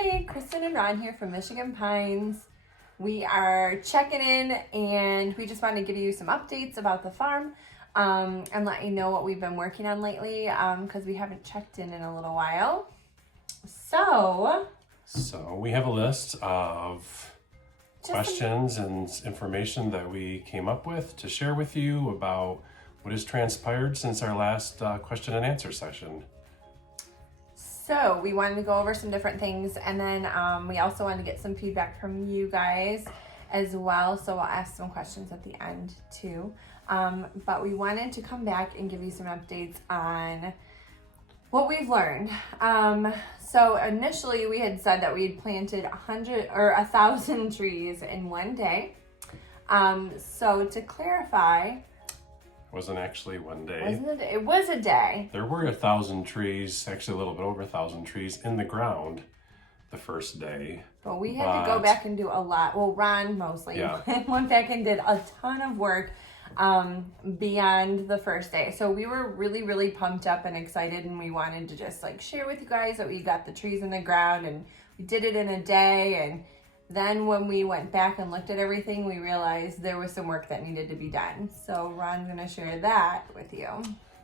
Hey, Kristen and Ron here from Michigan Pines. We are checking in and we just want to give you some updates about the farm and let you know what we've been working on lately because we haven't checked in a little while. So we have a list of questions and information that we came up with to share with you about what has transpired since our last question and answer session. So we wanted to go over some different things, and then we also wanted to get some feedback from you guys as well. So we'll ask some questions at the end too. But we wanted to come back and give you some updates on what we've learned. So initially we had said that we had planted 100 or 1,000 trees in one day. So to clarify, It wasn't actually one day. wasn't it? It was a day. There were 1,000 trees, actually a little bit over 1,000 trees in the ground the first day. But we had to go back and do a lot. Well, Ron mostly went back and did a ton of work beyond the first day. So we were really, really pumped up and excited, and we wanted to just like share with you guys that we got the trees in the ground and we did it in a day. And then when we went back and looked at everything, we realized there was some work that needed to be done. So Ron's going to share that with you.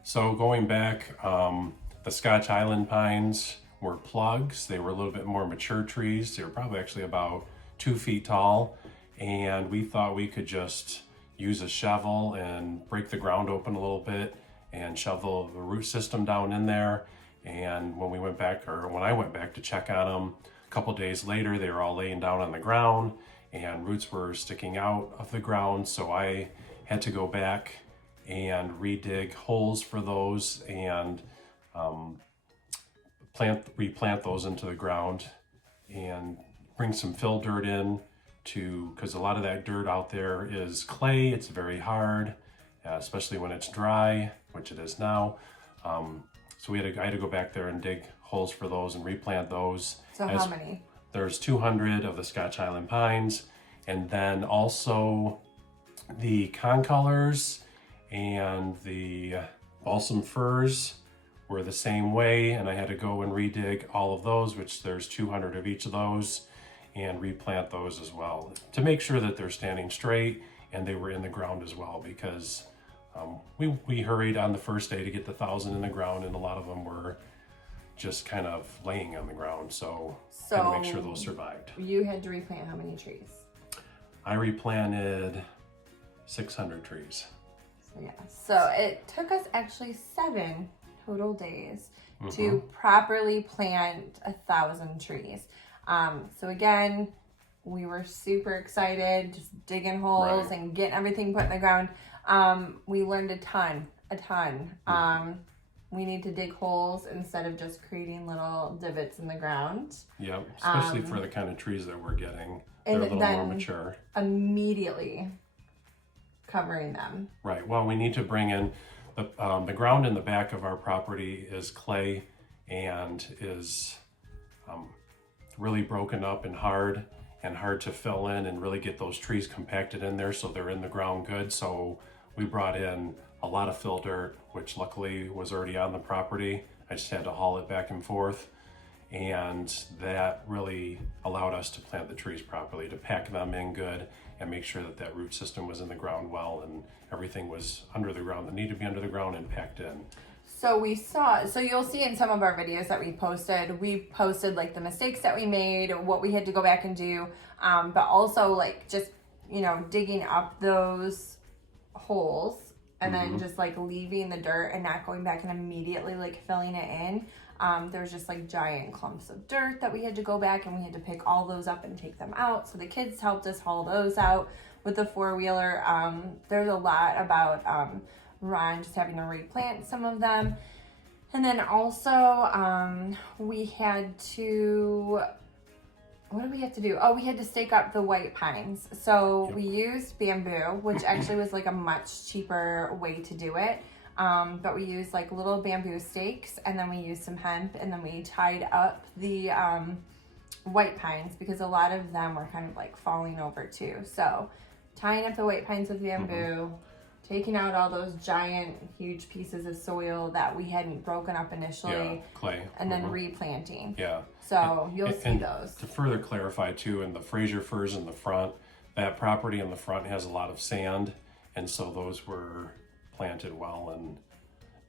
So going back, the Scotch Island pines were plugs. They were a little bit more mature trees. They were probably actually about 2 feet tall. And we thought we could just use a shovel and break the ground open a little bit and shovel the root system down in there. And when I went back to check on them, a couple days later, they were all laying down on the ground and roots were sticking out of the ground. So I had to go back and re-dig holes for those and replant those into the ground and bring some fill dirt in because a lot of that dirt out there is clay. It's very hard, especially when it's dry, which it is now. So I had to go back there and dig holes for those and replant those. So how many? There's 200 of the Scotch Island pines, and then also the concolors and the balsam firs were the same way, and I had to go and redig all of those, which there's 200 of each of those, and replant those as well to make sure that they're standing straight and they were in the ground as well, because we hurried on the first day to get the 1,000 in the ground, and a lot of them were just kind of laying on the ground, so had to make sure those survived. You had to replant how many trees? I replanted 600 trees. So it took us actually 7 total days to properly plant 1,000 trees. So again, we were super excited, just digging holes and getting everything put in the ground. We learned a ton. We need to dig holes instead of just creating little divots in the ground. Yep, especially for the kind of trees that we're getting. They're a little more mature. Immediately covering them. Right, well, we need to bring in, the ground in the back of our property is clay and is really broken up and hard to fill in and really get those trees compacted in there so they're in the ground good. So we brought in a lot of fill dirt, which luckily was already on the property. I just had to haul it back and forth, and that really allowed us to plant the trees properly, to pack them in good and make sure that that root system was in the ground well and everything was under the ground that needed to be under the ground and packed in. So you'll see in some of our videos that we posted like the mistakes that we made, what we had to go back and do, but also like just, digging up those holes and then just like leaving the dirt and not going back and immediately like filling it in. There's just like giant clumps of dirt that we had to go back and we had to pick all those up and take them out. So the kids helped us haul those out with the 4-wheeler. There's a lot about Ron just having to replant some of them. And then also we had to, what did we have to do? Oh, we had to stake up the white pines. So we used bamboo, which actually was like a much cheaper way to do it. But we used like little bamboo stakes, and then we used some hemp, and then we tied up the white pines because a lot of them were kind of like falling over too. So tying up the white pines with bamboo, taking out all those giant, huge pieces of soil that we hadn't broken up initially. Yeah, clay. And then replanting. Yeah. So you'll see And those. to further clarify too, in the Fraser firs in the front, that property in the front has a lot of sand, and so those were planted well, and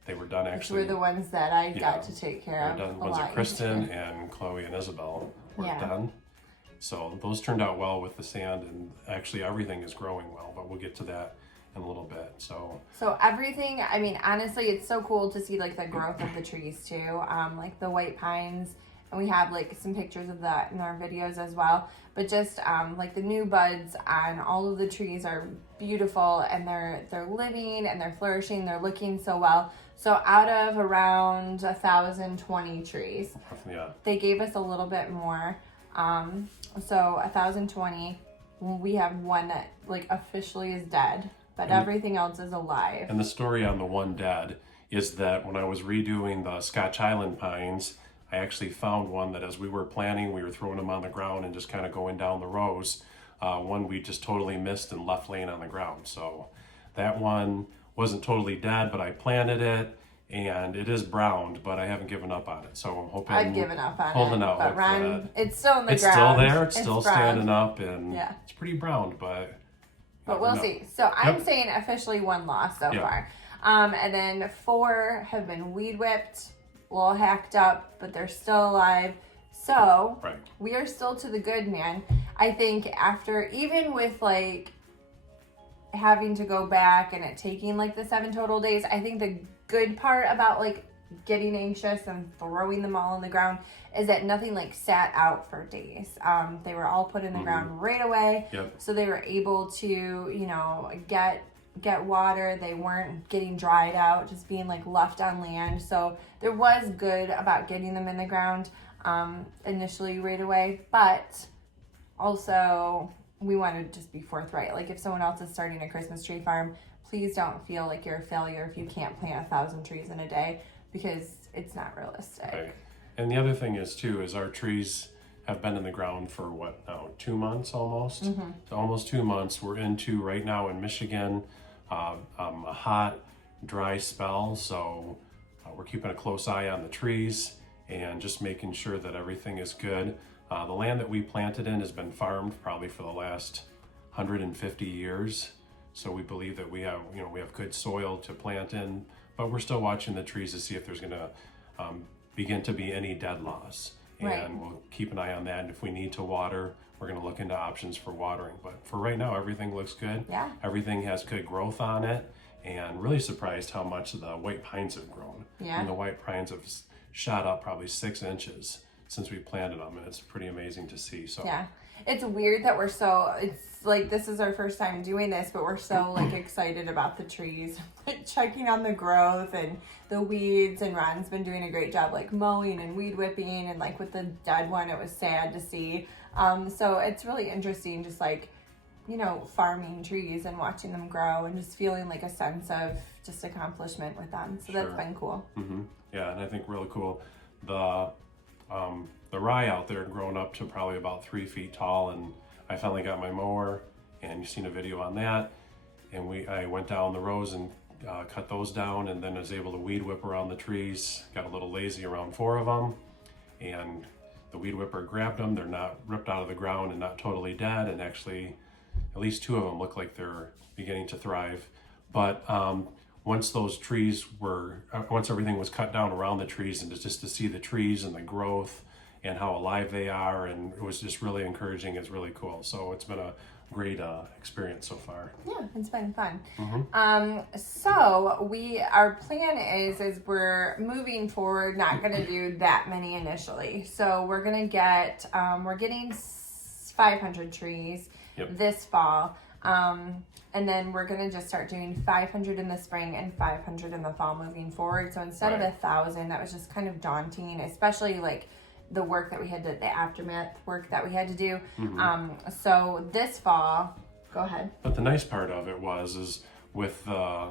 they were done Which actually. were the ones that I Yeah. got to take care of. They're done. a Ones lot that Kristen easier. and Chloe and Isabel were Yeah. done. So those turned out well with the sand, and actually everything is growing well, but we'll get to that in a little bit. So everything, I mean, honestly, it's so cool to see like the growth of the trees too. Like the white pines, and we have like some pictures of that in our videos as well. But just like the new buds on all of the trees are beautiful, and they're living and they're flourishing. They're looking so well. So out of around 1,020 trees, yeah, they gave us a little bit more. So 1,020. We have one that like officially is dead, but everything else is alive. and the story on the one dead is that when I was redoing the Scotch Highland pines, I actually found one that as we were planting, we were throwing them on the ground and just kind of going down the rows. One we just totally missed and left laying on the ground. So that one wasn't totally dead, but I planted it, and it is browned, but I haven't given up on it. So I'm hoping. I've given up on holding it, out but hope for Ron, that. it's still in the It's ground. still there. It's still brown. standing up, and Yeah. it's pretty browned, but we'll know. see. So I'm Yep. saying officially one loss so Yep. far. And then 4 have been weed whipped, a little hacked up, but they're still alive. So Right. we are still to the good, man. I think after, even with like having to go back and it taking like the 7 total days, I think the good part about like getting anxious and throwing them all on the ground is that nothing like sat out for days. They were all put in the ground right away. Yep. So they were able to, you know, get water. They weren't getting dried out, just being like left on land. So there was good about getting them in the ground initially right away, but also we want to just be forthright. Like if someone else is starting a Christmas tree farm, please don't feel like you're a failure if you can't plant 1,000 trees in a day, because it's not realistic. Right. And the other thing is too, is our trees have been in the ground for what now, 2 months almost? So almost 2 months. We're into right now in Michigan, a hot, dry spell. So we're keeping a close eye on the trees and just making sure that everything is good. The land that we planted in has been farmed probably for the last 150 years. So we believe that we have good soil to plant in, but we're still watching the trees to see if there's going to begin to be any dead loss. And Right. we'll keep an eye on that. And if we need to water, we're going to look into options for watering. But for right now, everything looks good. Yeah. Everything has good growth on it. And really surprised how much the white pines have grown. Yeah. And the white pines have shot up probably 6 inches since we planted them. And it's pretty amazing to see. So Yeah. It's weird that it's like this is our first time doing this, but we're so like excited about the trees, like checking on the growth and the weeds, and Ron's been doing a great job like mowing and weed whipping, and like with the dead one it was sad to see. So it's really interesting just like, you know, farming trees and watching them grow and just feeling like a sense of just accomplishment with them. So that's Sure. been cool. Yeah, and I think really cool. The rye out there grown up to probably about 3 feet tall, and I finally got my mower, and you've seen a video on that. And I went down the rows and cut those down, and then was able to weed whip around the trees. Got a little lazy around 4 of them, and the weed whipper grabbed them. They're not ripped out of the ground and not totally dead, and actually at least 2 of them look like they're beginning to thrive. But once everything was cut down around the trees, and just to see the trees and the growth and how alive they are, and it was just really encouraging. It's really cool. So it's been a great experience so far. Yeah, it's been fun. So our plan is we're moving forward, not going to do that many initially. So we're going to we're getting 500 trees Yep. this fall. And then we're going to just start doing 500 in the spring and 500 in the fall moving forward. So instead of Right. 1,000, that was just kind of daunting, especially like the work that we had to, the aftermath work that we had to do. So this fall, go ahead. But the nice part of it is with the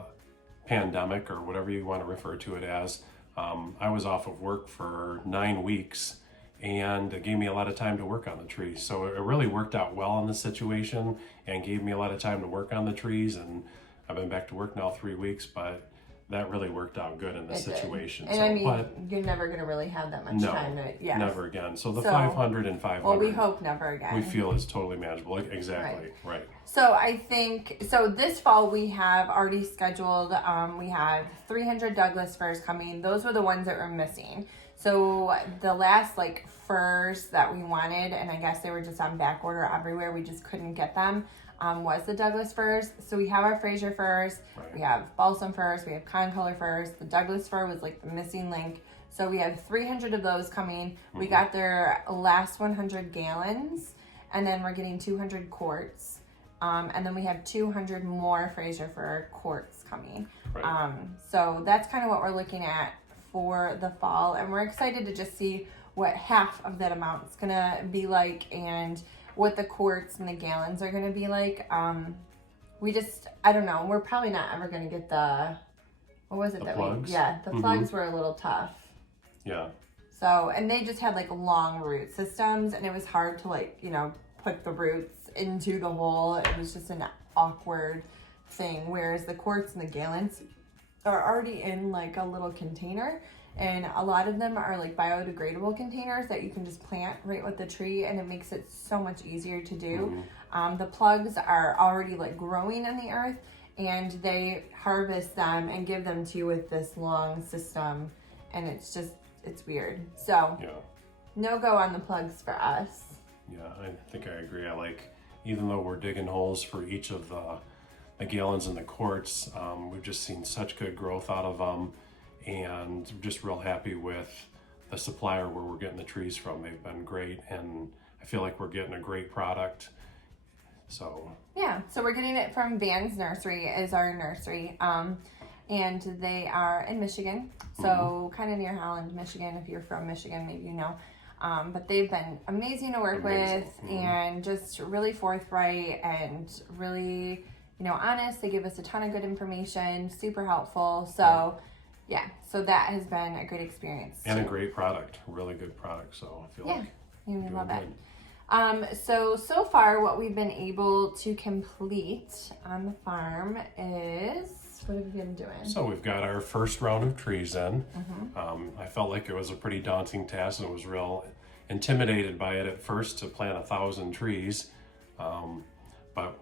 pandemic, or whatever you want to refer to it as, I was off of work for 9 weeks, and it gave me a lot of time to work on the trees. So it really worked out well in this situation and gave me a lot of time to work on the trees. And I've been back to work now 3 weeks, but that really worked out good in this It did. situation. And so, I mean, but you're never going to really have that much no, time to, never again. So the So, 500 and 500, well, we hope never again. we feel is totally manageable. Exactly, right. So I think, so this fall we have already scheduled, we have 300 Douglas firs coming. Those were the ones that were missing. So the last like firs that we wanted, and I guess they were just on back order everywhere, we just couldn't get them, was the Douglas firs. So we have our Fraser firs, we have balsam firs, we have concolor firs. The Douglas fir was like the missing link. So we have 300 of those coming. We got their last 100 gallons, and then we're getting 200 quarts. And then we have 200 more Fraser fir quarts coming. Right. So that's kind of what we're looking at for the fall. And we're excited to just see what half of that amount is going to be like and what the quarts and the gallons are going to be like. I don't know. We're probably not ever going to get what was it The that plugs? the plugs were a little tough. Yeah. So, and they just had like long root systems, and it was hard to like, put the roots into the hole. It was just an awkward thing. Whereas the quarts and the gallons are already in like a little container, and a lot of them are like biodegradable containers that you can just plant right with the tree, and it makes it so much easier to do. The plugs are already like growing in the earth, and they harvest them and give them to you with this long system, and it's weird. So no go on the plugs for us. Yeah, I think I agree. Even though we're digging holes for each of the gallons and the quarts, we've just seen such good growth out of them, and just real happy with the supplier where we're getting the trees from. They've been great, and I feel like we're getting a great product. So we're getting it from Van's Nursery is our nursery, and they are in Michigan, so kind of near Holland, Michigan. If you're from Michigan, maybe you know. But they've been amazing to work with, and just really forthright and really, honest. They give us a ton of good information, super helpful. So, so that has been a great experience. And a great product, really good product. So I feel like we love good. it. So far what we've been able to complete on the farm is, what have we been doing? So we've got our first round of trees in. I felt like it was a pretty daunting task, and was real intimidated by it at first to plant 1,000 trees. But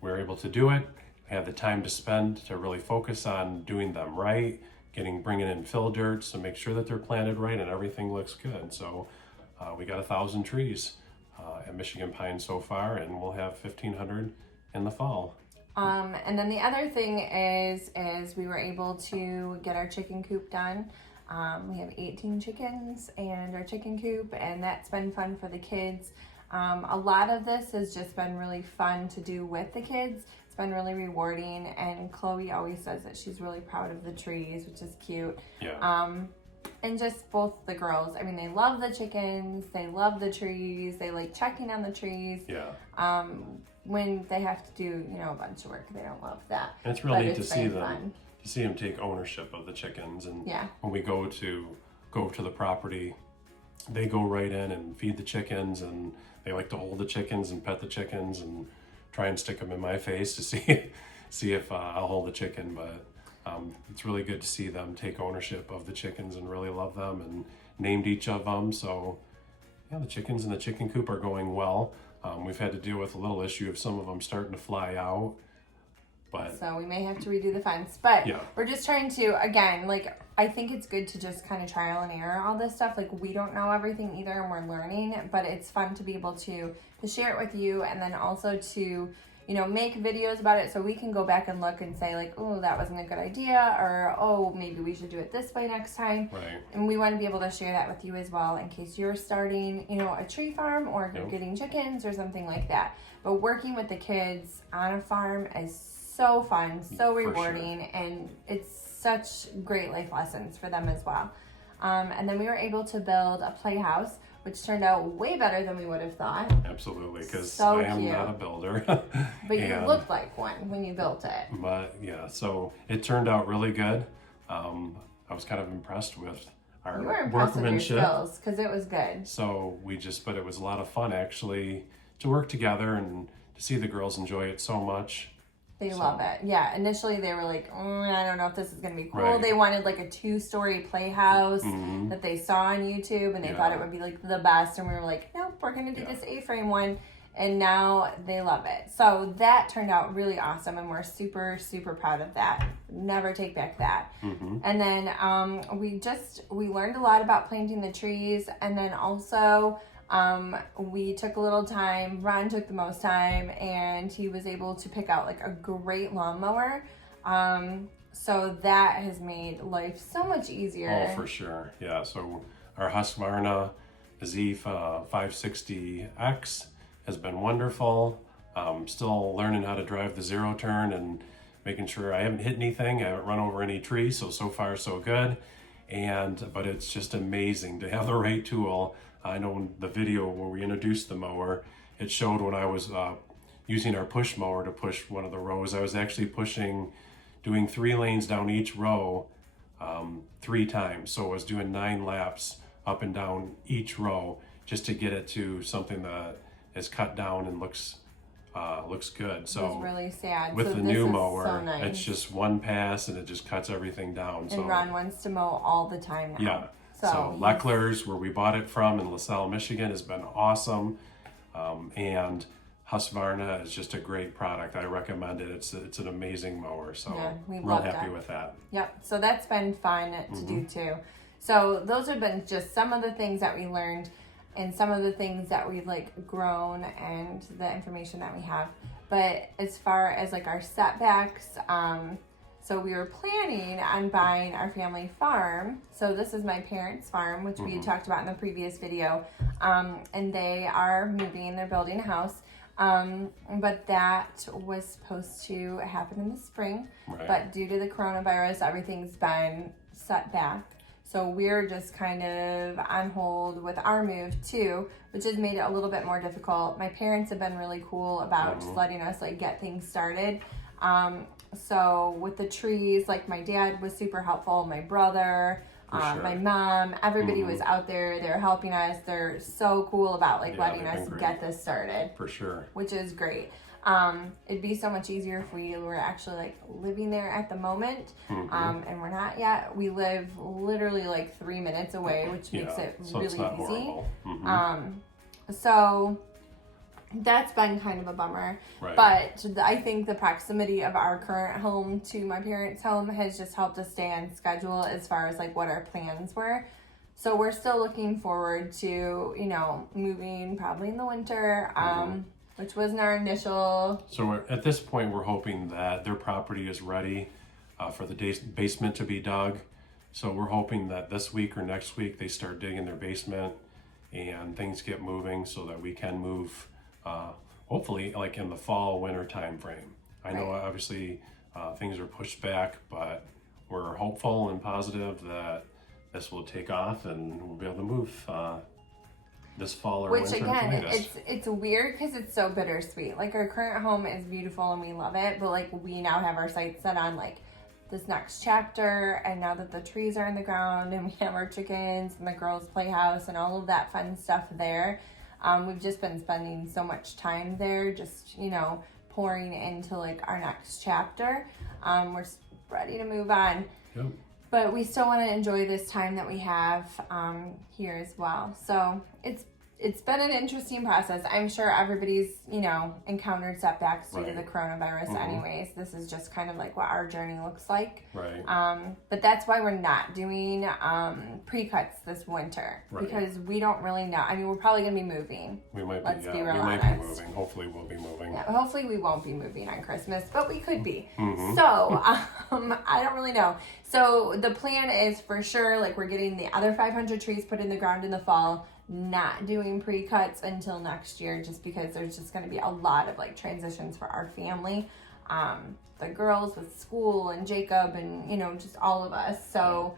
we were able to do it. We had the time to spend to really focus on doing them right, bringing in fill dirt to make sure that they're planted right and everything looks good. So we got 1,000 trees at Michigan Pine so far, and we'll have 1,500 in the fall. And then the other thing is we were able to get our chicken coop done. We have 18 chickens and our chicken coop, and that's been fun for the kids. A lot of this has just been really fun to do with the kids. It's been really rewarding, and Chloe always says that she's really proud of the trees, which is cute. And just both the girls, I mean, they love the chickens, they love the trees, they like checking on the trees. When they have to do, a bunch of work, they don't love that. And it's really neat to see them. To see them take ownership of the chickens, and when we go to the property, they go right in and feed the chickens, and they like to hold the chickens and pet the chickens and try and stick them in my face to see if I'll hold the chicken. But it's really good to see them take ownership of the chickens and really love them, and named each of them. So the chickens in the chicken coop are going well. We've had to deal with a little issue of some of them starting to fly out. So we may have to redo the fence, but we're just trying to, again, I think it's good to just kind of trial and error all this stuff. We don't know everything either, and we're learning, but it's fun to be able to share it with you, and then also to, make videos about it so we can go back and look and say oh, that wasn't a good idea, or oh, maybe we should do it this way next time. And we want to be able to share that with you as well in case you're starting, a tree farm, or you're getting chickens or something like that. But working with the kids on a farm is so fun, so rewarding, and it's such great life lessons for them as well. And then we were able to build a playhouse, which turned out way better than we would have thought. Absolutely, because so I am cute. not a builder. But you looked like one when you built it. But so it turned out really good. I was kind of impressed with our You were impressed with your workmanship. skills, because it was good. So but it was a lot of fun actually to work together and to see the girls enjoy it so much. They So, love it. Yeah. Initially, they were like, I don't know if this is going to be cool. Right. They wanted like a 2-story playhouse Mhm. that they saw on YouTube, and they Yeah. thought it would be like the best. And we were like, nope, we're going to do Yeah. this A-frame one. And now they love it. So that turned out really awesome, and we're super, super proud of that. Never take back that. Mhm. And then we learned a lot about planting the trees, and then also we took a little time. Ron took the most time, and he was able to pick out like a great lawnmower. So that has made life so much easier. Oh, for sure. Yeah. So our Husqvarna Zeph 560X has been wonderful. Still learning how to drive the zero turn and making sure I haven't hit anything. I haven't run over any trees. So far so good. But it's just amazing to have the right tool. I know in the video where we introduced the mower, it showed when I was using our push mower to push one of the rows, I was actually doing 3 lanes down each row 3 times. So I was doing 9 laps up and down each row just to get it to something that is cut down and looks good. So it was really sad. with so the this new is mower, so nice. it's just one pass and it just cuts everything down. And Ron wants to mow all the time now. Yeah. So he's- Leckler's, where we bought it from in LaSalle, Michigan, has been awesome. And Husqvarna is just a great product. I recommend it. It's an amazing mower. So Yeah, we real loved happy it. with that. Yep. So that's been fun to do too. So those have been just some of the things that we learned, and some of the things that we've like grown, and the information that we have. But as far as like our setbacks, so we were planning on buying our family farm. So this is my parents' farm, which we had talked about in the previous video. And they are moving, they're building a house. But that was supposed to happen in the spring. Right. But due to the coronavirus, everything's been set back. So we're just kind of on hold with our move too, which has made it a little bit more difficult. My parents have been really cool about just letting us like get things started. So with the trees, like my dad was super helpful, my brother, sure. my mom, everybody was out there. They're helping us. They're so cool about like Yeah, letting they've us been great. get this started, For sure. which is great. It'd be so much easier if we were actually like living there at the moment. And we're not yet. We live literally like 3 minutes away, which makes it so really it's not easy. horrible. So that's been kind of a bummer. Right. But I think the proximity of our current home to my parents' home has just helped us stay on schedule as far as like what our plans were. So we're still looking forward to, moving probably in the winter, which wasn't our initial. So at this point, we're hoping that their property is ready for the basement to be dug. So we're hoping that this week or next week they start digging their basement and things get moving so that we can move, hopefully like in the fall, winter time frame. I know obviously things are pushed back, but we're hopeful and positive that this will take off and we'll be able to move this fall or Which winter. again, tomatoes. it's weird because it's so bittersweet. Like our current home is beautiful and we love it, but like we now have our sights set on like this next chapter, and now that the trees are in the ground and we have our chickens and the girls' playhouse and all of that fun stuff there, we've just been spending so much time there, just pouring into like our next chapter. We're ready to move on. Yep. But we still want to enjoy this time that we have here as well. So it's been an interesting process. I'm sure everybody's, encountered setbacks due to Right. the coronavirus anyways. This is just kind of like what our journey looks like. Right. But that's why we're not doing pre-cuts this winter. Right. Because we don't really know. I mean, we're probably going to be moving. We might be, Let's be real we might honest. be moving. Hopefully we'll be moving. Yeah, hopefully we won't be moving on Christmas, but we could be. Mm-hmm. So, I don't really know. So the plan is for sure, like we're getting the other 500 trees put in the ground in the fall, not doing pre-cuts until next year, just because there's just going to be a lot of like transitions for our family. The girls with school and Jacob and, just all of us. So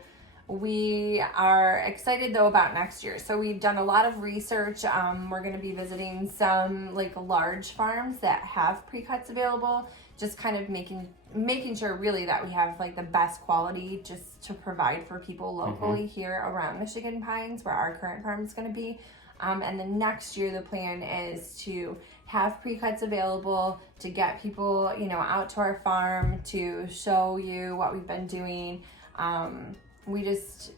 we are excited though about next year. So we've done a lot of research. We're going to be visiting some like large farms that have pre-cuts available, just kind of making sure really that we have like the best quality just to provide for people locally here around Michigan Pines, where our current farm is going to be. And then next year the plan is to have pre-cuts available to get people, out to our farm to show you what we've been doing. We just,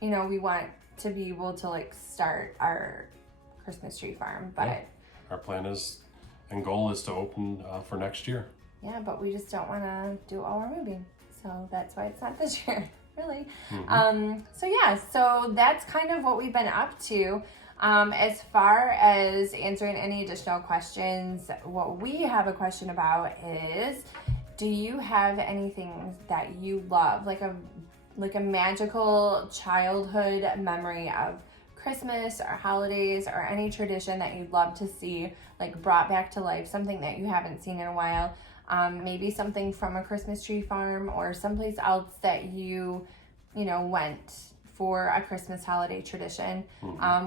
we want to be able to like start our Christmas tree farm, but our plan is and goal is to open for next year. Yeah, but we just don't want to do it while we're moving, so that's why it's not this year, really. So that's kind of what we've been up to. As far as answering any additional questions, what we have a question about is, do you have anything that you love, like a magical childhood memory of Christmas or holidays or any tradition that you'd love to see like brought back to life, something that you haven't seen in a while, maybe something from a Christmas tree farm or someplace else that you went for a Christmas holiday tradition.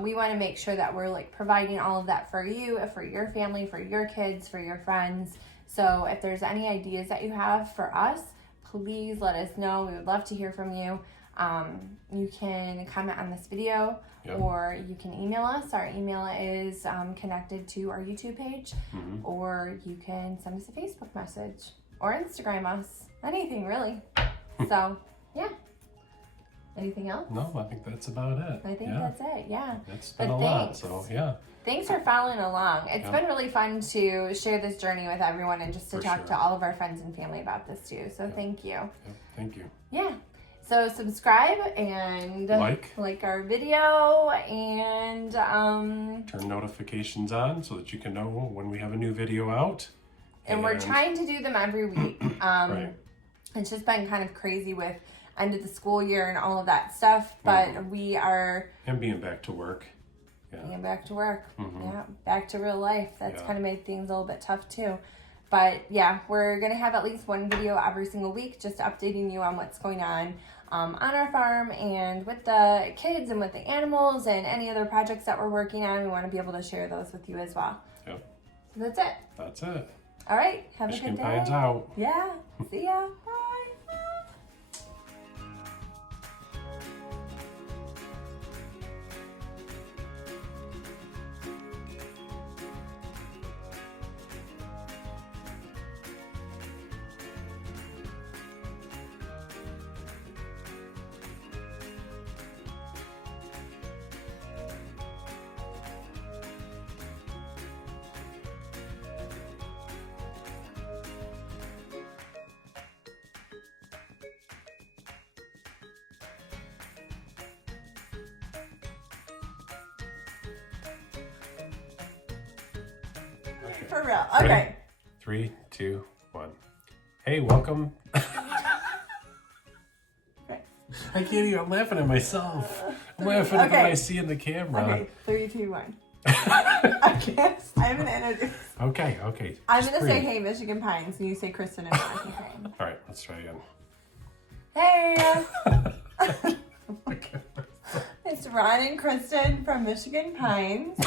We want to make sure that we're like providing all of that for you, for your family, for your kids, for your friends. So if there's any ideas that you have for us, please let us know. We would love to hear from you. You can comment on this video, or you can email us. Our email is connected to our YouTube page, or you can send us a Facebook message or Instagram us. Anything really. So, yeah. Anything else? No, I think that's about it. I think that's it, yeah. It's been a lot, so yeah. Thanks for following along. It's been really fun to share this journey with everyone and just to talk to all of our friends and family about this too. So thank you. Thank you. Yeah. So subscribe and like our video and turn notifications on so that you can know when we have a new video out. And we're trying to do them every week. Right. It's just been kind of crazy with end of the school year and all of that stuff, but we are being back to work. Being back to work. Back to real life. That's kind of made things a little bit tough too. But yeah, we're gonna have at least one video every single week, just updating you on what's going on our farm and with the kids and with the animals and any other projects that we're working on. We want to be able to share those with you as well. Yep. So that's it. That's it. All right. Have Michigan a good day. Pines out. Yeah. See ya. Bye. For real. Okay. Ready? 3, 2, 1. Hey, welcome. I can't even. I'm laughing at myself. I'm laughing at what I see in the camera. Okay. 3, 2, 1. I guess I haven't introduced. Okay. I'm gonna say, "Hey, Michigan Pines," and you say, "Kristen and Ron." All right. Let's try again. Hey. It's Ron and Kristen from Michigan Pines.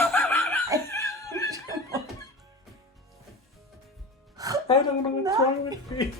I don't know what's wrong with me.